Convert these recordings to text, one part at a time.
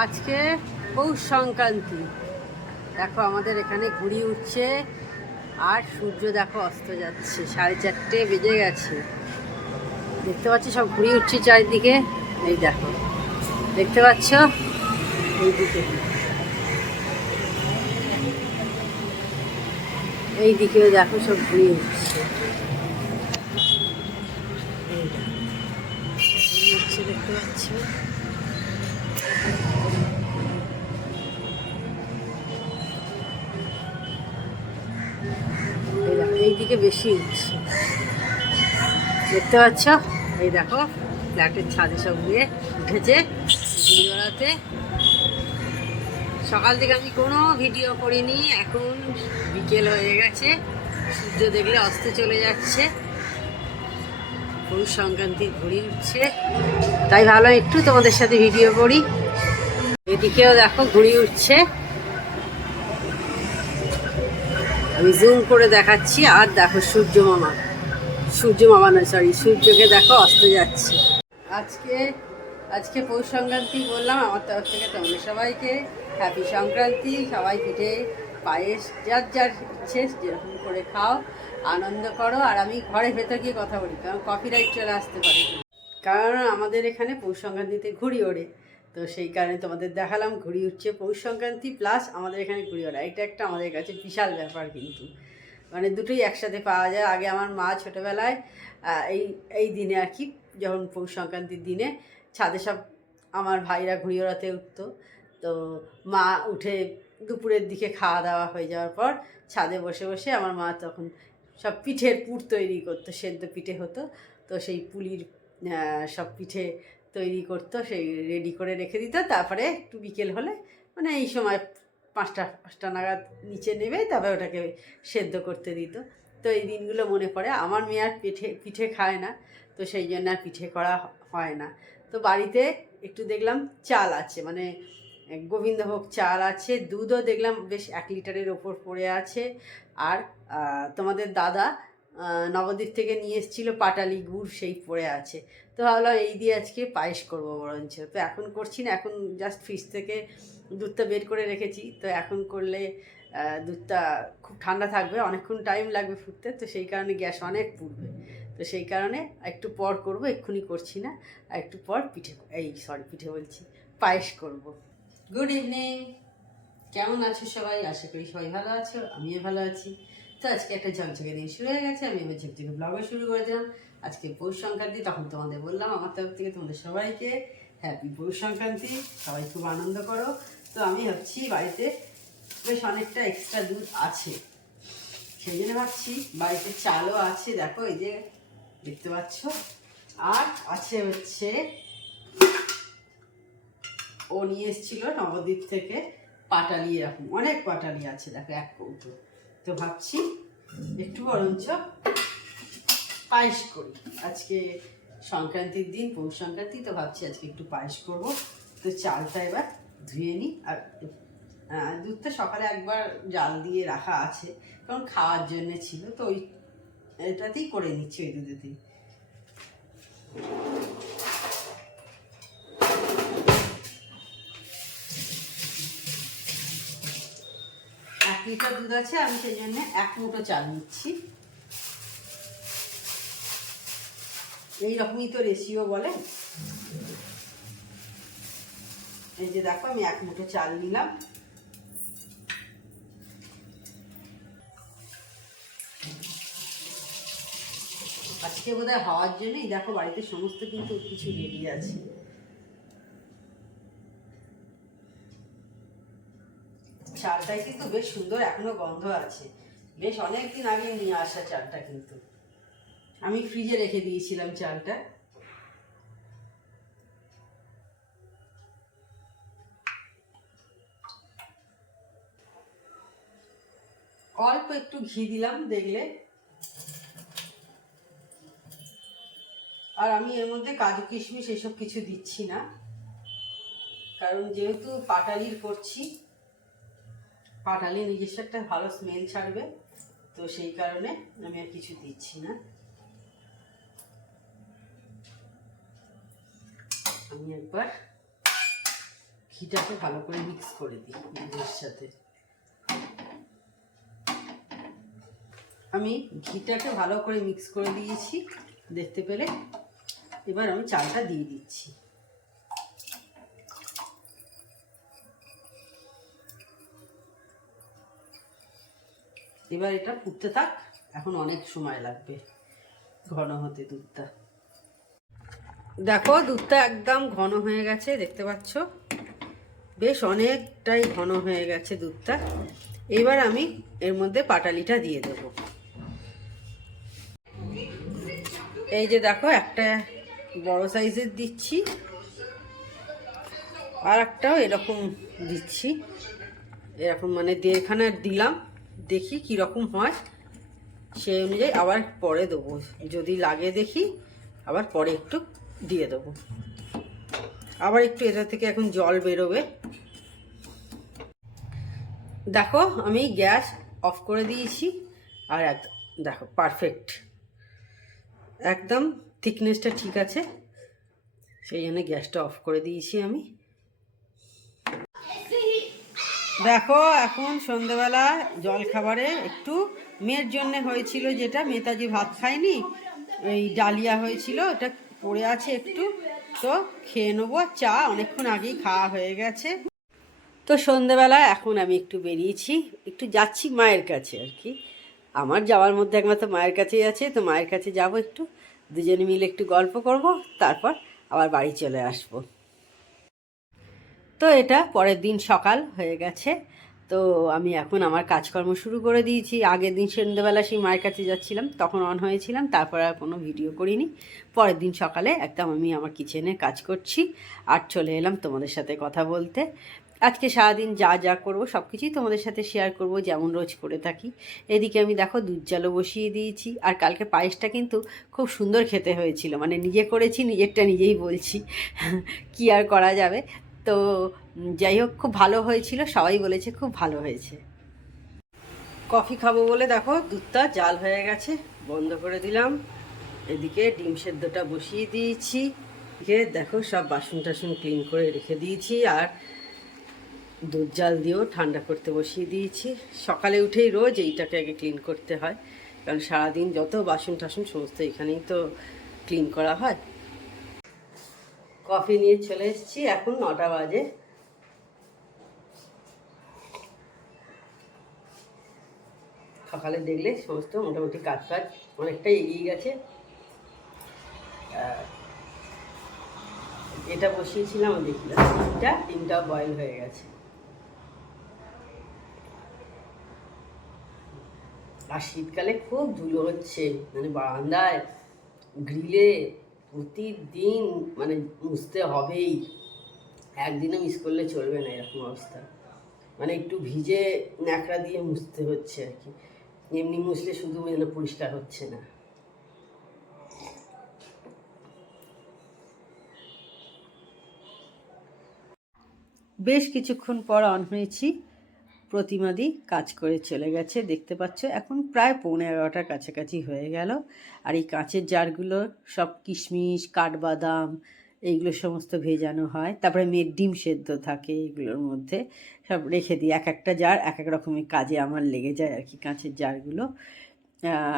আজকে পৌষ সংক্রান্তি। দেখো আমাদের এখানে ঘুড়ি উঠছে আর সূর্য দেখো অস্ত যাচ্ছে, সাড়ে চারটে বেজে গেছে। দেখতে পাচ্ছি সব ঘুড়ি উঠছে চারিদিকে? এই দেখো। দেখতে পাচ্ছ? এইদিকে। এই দিকেও দেখো সব ঘুড়ি উঠছে দেখতে পাচ্ছ? এইদিকে বেশি উঠছে। দেখতে পাচ্ছ? এই দেখো, ফ্ল্যাটের ছাদে সব দিয়ে উঠেছে ওড়াতে সকাল থেকে আমি কোনো ভিডিও করিনি, এখন বিকেল হয়ে গেছে। সূর্য দেখলে অস্ত চলে যাচ্ছে। পৌষ সংক্রান্তির ঘুড়ি উঠছে। তাই ভালো, একটু তোমাদের সাথে ভিডিও করি। এদিকেও দেখো ঘুড়ি উঠছে। আমি জুম করে দেখাচ্ছি, আর দেখো সূর্য মামা। সূর্য মামা নয় সরি সূর্যকে দেখো, অস্ত যাচ্ছে। আজকে আজকে পৌষ সংক্রান্তি বললাম, আমার তরফ থেকে তোমাদের সবাইকে। হ্যাপি সংক্রান্তি, সবাই পিঠে পায়েস, যার যার ইচ্ছে, যেরকম করে খাও, আনন্দ করো, আর আমি ঘরে ভেতর গিয়ে কথা বলি, কারণ কপিরাইট চলে আসতে পারে। কারণ আমাদের এখানে পৌষ সংক্রান্তিতে ঘুড়ি ওড়ে। তো সেই কারণে তোমাদের দেখালাম ঘুড়ি উঠছে পৌষ সংক্রান্তি প্লাস আমাদের এখানে ঘুড়ি ওড়া। এটা একটা আমাদের কাছে বিশাল ব্যাপার কিন্তু। মানে দুটোই একসাথে পাওয়া যায়। আগে আমার মা ছোটোবেলায় এই এই দিনে আর কি, যখন পৌষ সংক্রান্তির দিনে ছাদে সব আমার ভাইরা ঘুড়ি ওড়াতে উঠতো। তো মা উঠে দুপুরের দিকে খাওয়া দাওয়া হয়ে যাওয়ার পর ছাদে বসে বসে আমার মা তখন সব পিঠের পুর তৈরি করতো, সেদ্ধ পিঠে হতো। তো সেই পুলির সব পিঠে তৈরি করতো, সেই রেডি করে রেখে দিত। তারপরে একটু বিকেল হলে মানে এই সময় পাঁচটা পাঁচটা নাগাদ নিচে নেবে তারপরে ওটাকে সেদ্ধ করতে দিত। তো এই দিনগুলো মনে পড়ে। আমার মেয়ে আর পিঠে পিঠে খায় না, তো সেই জন্য আর পিঠে করা হয় না। তো বাড়িতে একটু দেখলাম চাল আছে মানে গোবিন্দভোগ চাল আছে, দুধও দেখলাম বেশ এক লিটারের ওপর পড়ে আছে। আর তোমাদের দাদা নবদ্বীপ থেকে নিয়ে এসেছিল পাটালি, গুড়, সেই পড়ে আছে। তো ভাবলাম এই দিয়ে আজকে পায়েস করব বরঞ্চ। তো এখন করছি না, এখন জাস্ট ফ্রিজ থেকে দুধটা বের করে রেখেছি। তো এখন করলে দুধটা খুব ঠান্ডা থাকবে, অনেকক্ষণ টাইম লাগবে ফুটতে, তো সেই কারণে গ্যাস অনেক পুড়বে। তো সেই কারণে একটু পর করব, এক্ষুনি করছি না, আর একটু পর পিঠে এই সরি পিঠে বলছি, পায়েস করব। গুড ইভিনিং কেমন আছো সবাই? আশা করি সবাই ভালো আছো, আমিও ভালো আছি। তো আজকে একটা ঝকঝকে দিন শুরু হয়ে গেছে, আমি এবার ঝকঝকে ব্লগও শুরু করে দিলাম। আজকে পৌষ সংক্রান্তি, তখন তোমাদের বললাম আমার তরফ থেকে তোমাদের সবাইকে হ্যাপি পৌষ সংক্রান্তি, সবাই খুব আনন্দ করো। তো আমি ভাবছি বাড়িতে বেশ অনেকটা এক্সট্রা দুধ আছে। সেই জন্য ভাবছি বাড়িতে চালও আছে, দেখো এই যে দেখতে পাচ্ছ। আর আছে হচ্ছে, ও নিয়ে এসেছিল নবদ্বীপ থেকে পাটালি এরকম, অনেক পাটালি আছে, দেখো এক কৌটো। তো ভাবছি একটু বরঞ্চ পায়েস করি। আজকে সংক্রান্তির দিন, পৌষ সংক্রান্তি, তো ভাবছি আজকে একটু পায়েস করব। তো চালটা এবার ধুয়ে নিই আর দুধটা সকালে একবার জাল দিয়ে রাখা আছে, কারণ খাওয়ার জন্য ছিল, তো ওই এটাতেই করে নিচ্ছি ওই দুধেতেই। লিটার দুধ আছে, আমি সেই জন্য এক মুঠো চাল নিচ্ছি। এই রকমই তো রেশিও বলে। এই যে দেখো, আমি এক মুঠো চাল নিলাম। আজকে বোধহয় হওয়ার জন্যই দেখো, বাড়িতে সমস্ত কিন্তু কিছু রেডি আছে। চালটাই কিন্তু বেশ সুন্দর এখনও গন্ধ আছে। বেশ অনেক দিন আগে নিয়ে আসা চালটা কিন্তু। আমি ফ্রিজে রেখে দিয়েছিলাম চালটা। অল্প একটু ঘি দিলাম দেখলে। আর আমি এর মধ্যে কাজু কিশমিশ এসব কিছু দিচ্ছি না। কারণ যেহেতু পাটালির করছি পাটালি নিজস্ব একটা ভালো স্মেল ছাড়বে, তো সেই কারণে আমি আর কিছু দিচ্ছি না। আমি একবার ঘিটাকে ভালো করে মিক্স করে দিই দুধের সাথে। আমি ঘিটাকে ভালো করে মিক্স করে দিয়েছি, দেখতে পেলে এবার আমি চালটা দিয়ে দিচ্ছি। এবার এটা ফুটতে থাক। এখন অনেক সময় লাগবে ঘন হতে দুধটা। দেখো, দুধটা একদম ঘন হয়ে গেছে, দেখতে পাচ্ছ? বেশ অনেকটাই ঘন হয়ে গেছে দুধটা। এবার আমি এর মধ্যে পাটালিটা দিয়ে দেবো। এই যে দেখো, একটা বড় সাইজের দিচ্ছি, আর একটাও এরকম দিচ্ছি। এরকম মানে দেড়খানা দিলাম। দেখি কি রকম হয়, সেই অনুযায়ী আবার পরে দেবো। যদি লাগে দেখি, আবার পরে একটু দিয়ে দেবো। আবার একটু এটা থেকে এখন জল বেরোবে। দেখো, আমি গ্যাস অফ করে দিয়েছি, আর এক দেখো পারফেক্ট একদম থিকনেসটা ঠিক আছে, সেই জন্য গ্যাসটা অফ করে দিয়েছি আমি। দেখো, এখন সন্ধেবেলা জল খাবারে একটু মেয়ের জন্যে হয়েছিল যেটা মেতাজি ভাত খায়নি, এই ডালিয়া হয়েছিল, ওটা পড়ে আছে একটু, তো খেয়ে নেব চা, অনেকক্ষণ আগেই খাওয়া হয়ে গেছে। তো সন্ধেবেলা এখন আমি একটু বেরিয়েছি, একটু যাচ্ছি মায়ের কাছে আর কি। আমার যাওয়ার মধ্যে একমাত্র মায়ের কাছেই আছে, তো মায়ের কাছে যাব একটু, দুজনে মিলে একটু গল্প করব, তারপর আবার বাড়ি চলে আসব। তো এটা পরের দিন সকাল হয়ে গেছে। তো আমি এখন আমার কাজকর্ম শুরু করে দিয়েছি। আগের দিন সন্ধ্যেবেলা সেই মায়ের কাছে যাচ্ছিলাম, তখন অন হয়েছিলাম, তারপর আর কোনো ভিডিও করিনি। পরের দিন সকালে একদম আমি আমার কিচেনে কাজ করছি আর চলে এলাম তোমাদের সাথে কথা বলতে। আজকে সারাদিন যা যা করব সব কিছুই তোমাদের সাথে শেয়ার করব, যেমন রোজ করে থাকি। এদিকে আমি দেখো দুধ জালও বসিয়ে দিয়েছি আর কালকে পায়েসটা কিন্তু খুব সুন্দর খেতে হয়েছিল। মানে নিজে করেছি, নিজেরটা নিজেই বলছি। কি আর করা যাবে? তো যাই হোক, খুব ভালো হয়েছিল। সবাই বলেছে খুব ভালো হয়েছে। কফি খাব বলে দেখো, দুধটা জাল হয়ে গেছে, বন্ধ করে দিলাম। এদিকে ডিম সেদ্ধটা বসিয়ে দিয়েছি। এদিকে দেখো, সব বাসন টাসন ক্লিন করে রেখে দিয়েছি, আর দুধ জাল দিয়েও ঠান্ডা করতে বসিয়ে দিয়েছি। সকালে উঠেই রোজ এইটাকে আগে ক্লিন করতে হয়, কারণ সারাদিন যত বাসন টাসন সমস্ত এখানেই তো ক্লিন করা হয়। কফি নিয়ে চলে এসেছি, এখন নটা বাজে। সকালে দেখলে সমস্ত মোটামুটি কাজ ফাজ অনেকটাই এগিয়ে গেছে। এটা বসিয়েছিলাম, দেখলাম তিনটা বয়েল হয়ে গেছে। আর শীতকালে খুব ধুলো হচ্ছে মানে বারান্দায় গ্রিলে প্রতিদিন মানে মুছতে হবেই। একদিনও মিস করলে চলবে না এরকম অবস্থা। মানে একটু ভিজে ন্যাকড়া দিয়ে মুছতে হচ্ছে আর কি। এমনি মুছলে শুধু যেন পরিষ্কার হচ্ছে না। বেশ কিছুক্ষণ পর অন হয়েছি। প্রতিমাদি কাজ করে চলে গেছে। দেখতে পাচ্ছ, এখন প্রায় পৌনে এগারোটার কাছাকাছি হয়ে গেল। আর এই কাঁচের জারগুলো সব কিশমিশ, কাঠবাদাম, এইগুলো সমস্ত ভেজানো হয়। তারপরে মেয়ের ডিম সেদ্ধ থাকে এগুলোর মধ্যে। সব রেখে দিই। এক একটা জার এক এক রকমের কাজে আমার লেগে যায় আর কি কাঁচের জারগুলো।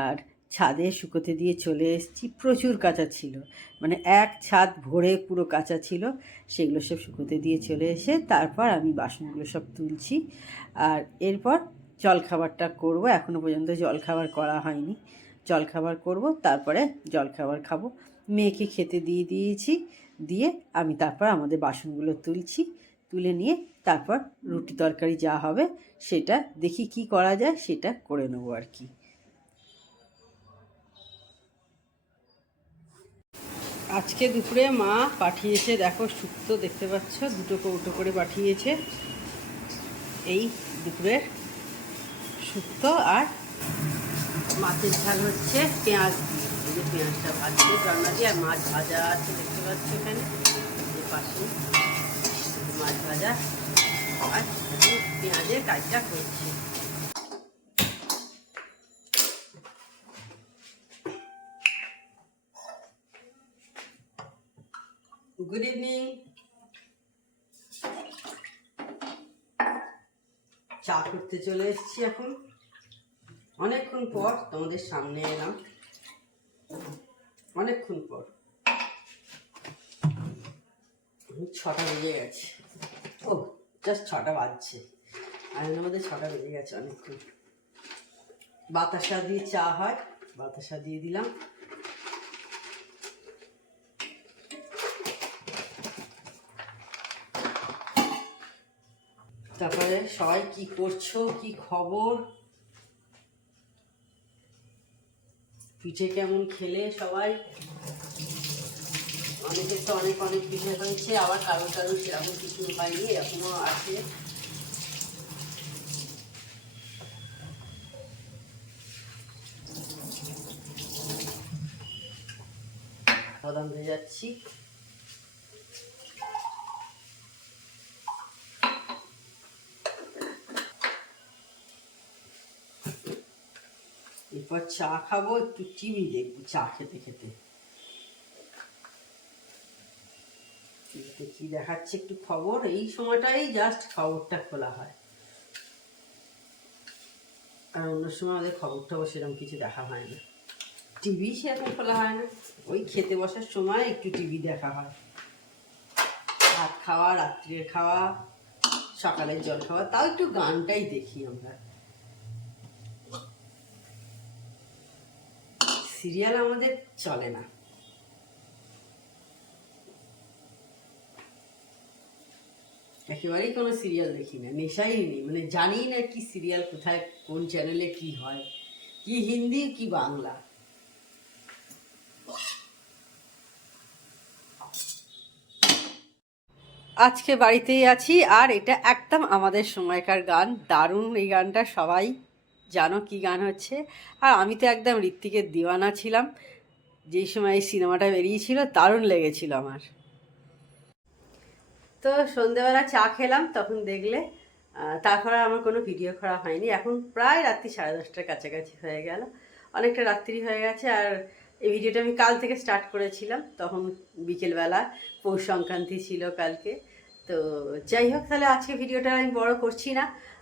আর ছাদে শুকোতে দিয়ে চলে এসেছি। প্রচুর কাঁচা ছিল। মানে এক ছাদ ভরে পুরো কাঁচা ছিল। সেগুলো সব শুকোতে দিয়ে চলে এসে তারপর আমি বাসনগুলো সব তুলছি। আর এরপর জলখাবারটা করব। এখনও পর্যন্ত জলখাবার করা হয়নি। জলখাবার করব, তারপরে জলখাবার খাব। মেয়েকে খেতে দিয়ে দিয়েছি। দিয়ে আমি তারপর আমাদের বাসনগুলো তুলছি। তুলে নিয়ে তারপর রুটি তরকারি যা হবে সেটা দেখি কি করা যায় সেটা করে নেব আর কি। আজকে দুপুরে মা পাঠিয়েছে, দেখো শুক্তো দেখতে পাচ্ছ, দুটো কৌটো করে পাঠিয়েছে। এই দুপুরের শুক্তো আর মাছের ঝাল হচ্ছে পেঁয়াজ দিয়ে। এই যে পেঁয়াজটা ভাজছে, রান্না দিয়ে, আর মাছ ভাজা আছে দেখতে পাচ্ছ এখানে। এই পাশে মাছ ভাজা। আর পেঁয়াজের কাজটা করছে গুড ইভিনিং চা করতে চলে এসেছি এখন। অনেকক্ষণ পর তোমাদের সামনে এলাম। অনেকক্ষণ পর। ছটা বেজে গেছে। ও জাস্ট ছটা বাজছে। আয়নের মধ্যে ছটা বেজে গেছে অনেকক্ষণ। বাতাসা দিয়ে চা হয়, বাতাসা দিয়ে দিলাম। তারপরে সবাই কি করছ? কি খবর? পিঠে কেমন খেলে সবাই? অনেকের তো অনেক অনেক পিঠে হয়েছে, আবার কারও কারও সেরকম কিছু হয়নি এরকমও আছে। বাদাম ভেজাচ্ছি এরপর চা খাব, একটু টিভি দেখব চা খেতে খেতে। কি দেখাচ্ছে একটু খবর? এই সময়টাই জাস্ট খবরটা খোলা হয়। আর অন্য সময় আমাদের খবর টবর সেরকম কিছু দেখা হয় না। টিভি সেরকম খোলা হয় না। ওই খেতে বসার সময় একটু টিভি দেখা হয়। ভাত খাওয়া, রাত্রের খাওয়া, সকালের জল খাওয়া, তাও একটু গানটাই দেখি আমরা। সিরিয়াল আমাদের চলে না। একেবারেই কোনো সিরিয়াল দেখি না, নেশাই নেই মানে জানি না কি সিরিয়াল কোথায়, কোন চ্যানেলে কি হয়, কি হিন্দি, কি বাংলা। আজকে বাড়িতেই আছি, আর এটা একদম আমাদের সময়কার গান, দারুণ এই গানটা সবাই জানো কি গান হচ্ছে? আর আমি তো একদম ঋত্বিকের দিওয়ানা ছিলাম। যেই সময় এই সিনেমাটা বেরিয়েছিল, দারুণ লেগেছিল আমার। তো সন্ধেবেলা চা খেলাম, তখন দেখলে তারপরে আমার কোনো ভিডিও করা হয়নি। এখন প্রায় রাত্রি সাড়ে দশটার কাছাকাছি হয়ে গেল। অনেকটা রাত্রি হয়ে গেছে, আর এই ভিডিওটা আমি কাল থেকে স্টার্ট করেছিলাম। তখন বিকেলবেলা পৌষ সংক্রান্তি ছিল কালকে। তো যাই হোক, তাহলে আজকে ভিডিওটা আমি বড় করছি না।